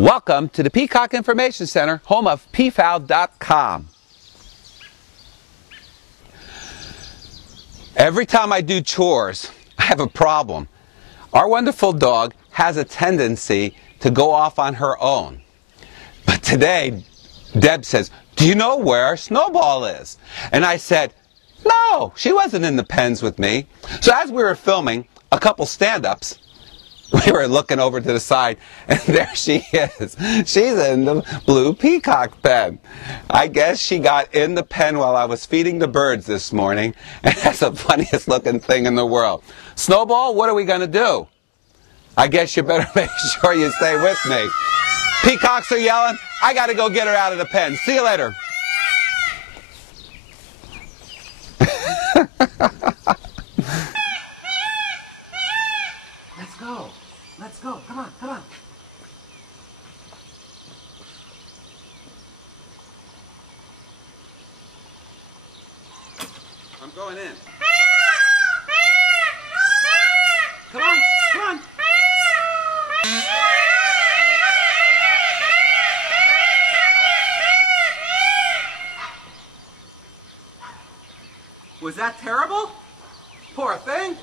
Welcome to the Peacock Information Center, home of peafowl.com. Every time I do chores, I have a problem. Our wonderful dog has a tendency to go off on her own. But today, Deb says, "Do you know where Snowball is?" And I said, "No, she wasn't in the pens with me." So as we were filming a couple stand-ups, we were looking over to the side, and there she is. She's in the blue peacock pen. I guess she got in the pen while I was feeding the birds this morning, and that's the funniest looking thing in the world. Snowball, what are we going to do? I guess you better make sure you stay with me. Peacocks are yelling. I got to go get her out of the pen. See you later. Let's go. Let's go. Come on, come on. I'm going in. Come on, come on. Was that terrible? Poor thing.